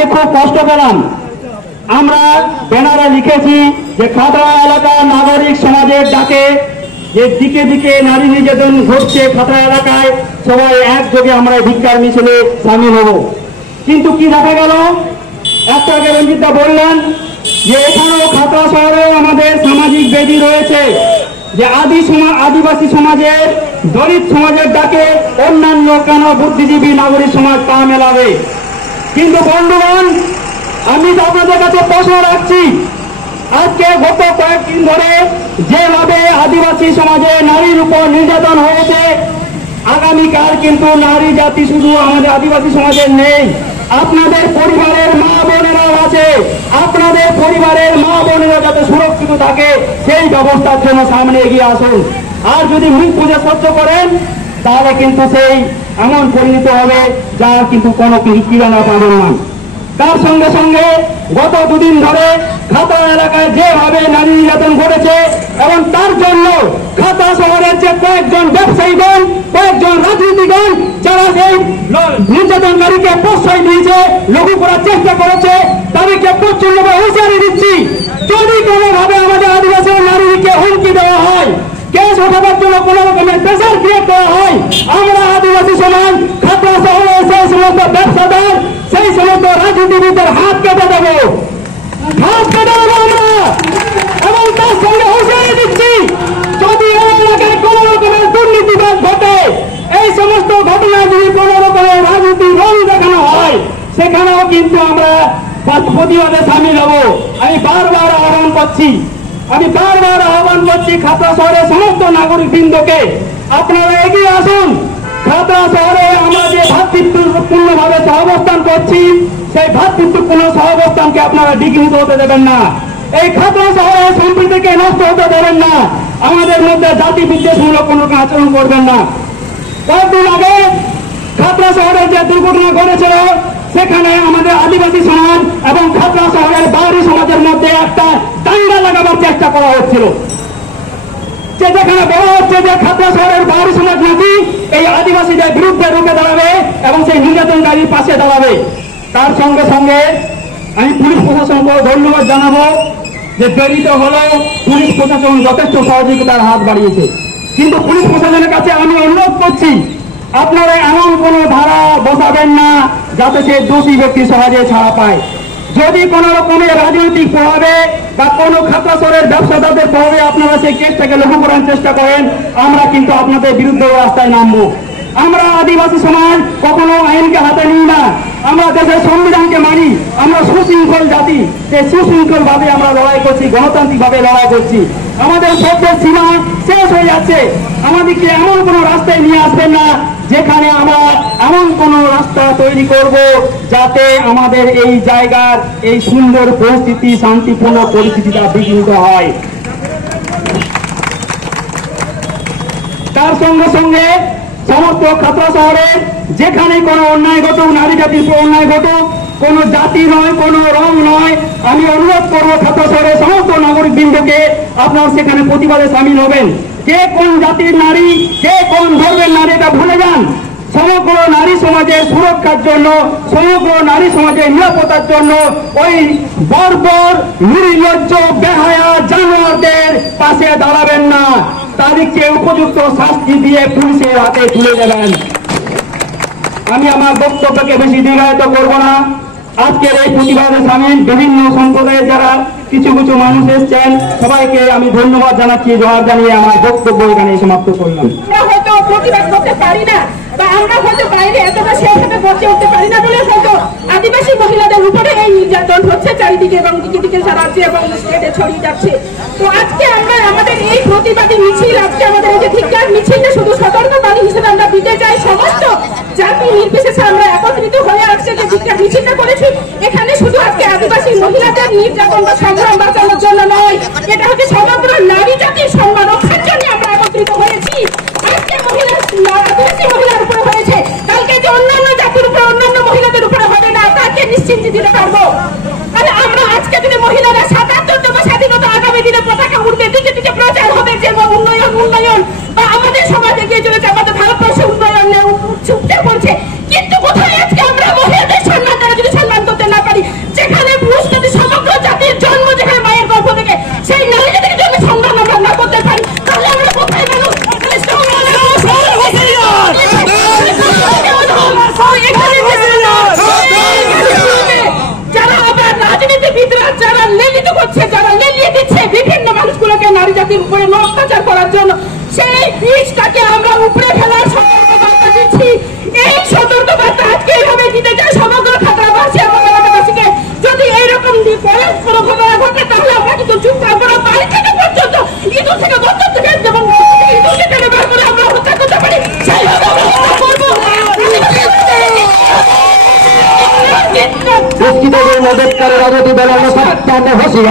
আজকে খুব কষ্ট পেলাম। আমরা ব্যানারে লিখেছি যে খাতড়া এলাকার নাগরিক সমাজের ডাকে যে দিকে দিকে নারী নির্যাতন ঘটছে খাতড়া এলাকায়, সবাই একযোগে আমরা ভিক্ষার মিছিলে সামিল হব। কিন্তু কি দেখা গেল, একটা আগে রঞ্জিতদা বললেন যে এখানেও খাতড়া শহরেও আমাদের সামাজিক বেদি রয়েছে, যে আদিবাসী সমাজের দলিত সমাজের ডাকে অন্যান্য কেন বুদ্ধিজীবী নাগরিক সমাজ পা মেলাবে। কিন্তু বন্ধুগণ, আমি তো আপনাদের কাছে প্রশ্ন রাখছি, আজকে গত কয়েকদিন ধরে যেভাবে আদিবাসী সমাজে নারীর উপর নির্যাতন হয়েছে, আগামীকাল কিন্তু নারী জাতি শুধু আমাদের আদিবাসী সমাজের নেই, আপনাদের পরিবারের মা বোনেরাও আছে। আপনাদের পরিবারের মা বোনেরা যাতে সুরক্ষিত থাকে সেই ব্যবস্থার জন্য সামনে এগিয়ে আসুন। আর যদি মুখ বুঝে সহ্য করেন তাহলে কিন্তু সেই এমন পরিণত হবে যার কিন্তু কোনো কিরানা পাবেন না। তার সঙ্গে সঙ্গে গত দুদিন ধরে খাতড়া এলাকায় যেভাবে নারী নির্যাতন ঘটেছে এবং তার জন্য খাতড়া শহরের যে কয়েকজন ব্যবসায়ীগণ, কয়েকজন রাজনীতিগণ যারা সেই নির্যাতনকারীকে প্রশ্রয় দিয়েছে, লঘু করার চেষ্টা করেছে, তাদেরকে প্রচন্ডভাবে হুঁশিয়ারি দিচ্ছি, যদি কোনোভাবে আমাদের আদিবাসী নারীকে হুমকি দেওয়া হয়, কেস ওঠাবার জন্য কোন রকমের প্রেসার ক্রিয়েট করা হয়, আমরা আদিবাসী সমাজ খাতড়া শহরের সেই সমস্ত ব্যবসাদার, সেই সমস্ত রাজনীতিবিদদের হাত কেটে দেবো, হাত কেটে দেবো আমরা। এবং তার সঙ্গে হুঁশিয়ারি দিচ্ছি, যদি এই এলাকায় কোন রকমের দুর্নীতিবাদ ঘটে, এই সমস্ত ঘটনা যদি কোন রকমের রাজনীতি রং দেখানো হয়, সেখানেও কিন্তু আমরা প্রতিবাদে সামিল হব। আমি বারবার আহ্বান করছি খাতড়া শহরের সমস্ত নাগরিক বৃন্দকে, আপনারা এগিয়ে আসুন। খাতড়া শহরে আমরা যে ভ্রাতৃত্বপূর্ণ ভাবে সহাবস্থান করছি, সেই ভ্রাতৃত্বপূর্ণ সহাবস্থানকে আপনারা বিঘ্নিত হতে দেবেন না। এই খাতড়া শহরের সম্প্রীতিকে নষ্ট হতে দেবেন না। আমাদের মধ্যে জাতি বিদ্বেষমূলক কোনো আচরণ করবেন না। কয়েকদিন আগে খাতড়া শহরে যে দুর্ঘটনা ঘটেছিল, সেখানে আমাদের আদিবাসী সমাজ এবং খাতড়া শহরের বাউরি সমাজের মধ্যে একটা দাঙ্গা লাগাবার চেষ্টা করা হচ্ছিল, যেখানে বলা হচ্ছে যে খাতড়া শহরের বাউরি সমাজ নাকি এই আদিবাসীদের বিরুদ্ধে রুখে দাঁড়াবে এবং সেই নির্যাতনকারীর পাশে দাঁড়াবে। তার সঙ্গে সঙ্গে আমি পুলিশ প্রশাসনকে ধন্যবাদ জানাবো যে দেরিতে হলেও পুলিশ প্রশাসন যথেষ্ট সহযোগিতার হাত বাড়িয়েছে। কিন্তু পুলিশ প্রশাসনের কাছে আমি অনুরোধ করছি, আপনারা এমন কোন ধারা বসাবেন না যাতে সে দোষী ব্যক্তি সহজে ছাড়া পায়। যদি কোন রকমের রাজনৈতিক প্রভাবে বা কোন খাতড়া শহরের ব্যবসাদারদের প্রভাবে আপনারা সেই কেসটাকে লঘু করার চেষ্টা করেন, আমরা কিন্তু আপনাদের বিরুদ্ধে রাস্তায় নামবো। আমরা আদিবাসী সমাজ কখনো আইনকে হাতে নিই না, আমরা দেশের সংবিধানকে মানি, আমরা সুশৃঙ্খল জাতি, সেই সুশৃঙ্খল ভাবে আমরা লড়াই করছি, গণতান্ত্রিক ভাবে লড়াই করছি। আমাদের সত্যের সীমা শেষ হয়ে যাচ্ছে, আমাদেরকে এমন কোন রাস্তায় নিয়ে আসবেন না যেখানে আমরা এমন কোন রাস্তা তৈরি করব যাতে আমাদের এই জায়গার এই সুন্দর পরিস্থিতি, শান্তিপূর্ণ পরিস্থিতিটা বিঘ্নিত হয়। তার সঙ্গে সঙ্গে সমস্ত খাতড়া শহরে যেখানে কোনো অন্যায় ঘটুক, নারী জাতির অন্যায় ঘটুক, কোন জাতি নয়, কোন রং নয়, আমি অনুরোধ করবো খাতড়া শহরের সমস্ত নাগরিক বৃন্দকে আপনারা সেখানে প্রতিবাদে সামিল হবেন। কে কোন জাতির নারী, কে কোন ধর্মের নারী, এটা ভুলে যান। সমগ্র নারী সমাজের সুরক্ষার জন্য, সমগ্র নারী সমাজের নিরাপত্তার জন্য ওই বর্বর, নির্লজ্জ, বেহায়া জানোয়ারদের পাশে দাঁড়াবেন না, তাদেরকে উপযুক্ত শাস্তি দিয়ে পুলিশের হাতে তুলে দেবেন। আমি আমার বক্তব্যকে বেশি দীর্ঘায়িত করব না। আজকের এই প্রতিবাদে সামিল বিভিন্ন সম্প্রদায়ের যারা কিছু কিছু মানুষ এসছেন, সবাইকে আমি ধন্যবাদ জানাচ্ছি, জবাব জানিয়ে আমার বক্তব্য এখানে সমাপ্ত করলাম। হয়তো প্রতিবাদ করতে পারি না বা আমরা হয়তো বাইরে এতটা সেভাবে বসে উঠতে পারি না বলে হয়তো আদিবাসী মহিলাদের উপরে এই নির্যাতন হচ্ছে চারিদিকে এবং দিকে দিকে রাজ্যে এবং স্টেটে ছড়িয়ে যাচ্ছে। তো আজকে আমরা আমাদের এই প্রতিবাদী মিছিল, আজকে আমাদের এই যে ধিক্কার মিছিলটা শুধু সতর্কবাণী হিসেবে আমরা দিতে চাই। সমস্ত জাতি নির্বিশেষে আমরা একত্রিত হয়ে আজকে যে ধিক্কার মিছিলটা করেছি, এখানে শুধু আজকে আদিবাসী মহিলাদের নির্যাতন বা সংগ্রাম বাঁচানোর জন্য নয়, এটা হচ্ছে সমগ্র নারী জাতির সম্মান রক্ষার জন্য আমরা একত্রিত হয়েছি। আজকে আদিবাসী মহিলার উপরে হয়েছে, কালকে যে অন্যান্য জাতির উপরে, অন্যান্য মহিলাদের উপরে হবে না, তাকে নিশ্চিন্তি দিতে পারবো। তাহলে আমরা আজকে দিনে মহিলারা ৭৭তম স্বাধীনতা, আগামী দিনে পতাকা উঠবে, দিকে দিকে প্রচার হবে যে উন্নয়ন উন্নয়ন বা আমাদের সমাজ এগিয়ে চলেছে, আমাদের ভারতবর্ষে উন্নয়ন উঠছে পড়ছে। কিন্তু কোথায় আজকে আমরা মহিলাদের সম্মান, তারা যদি সম্মান করতে না পারি, আমরা হুঁশিয়ার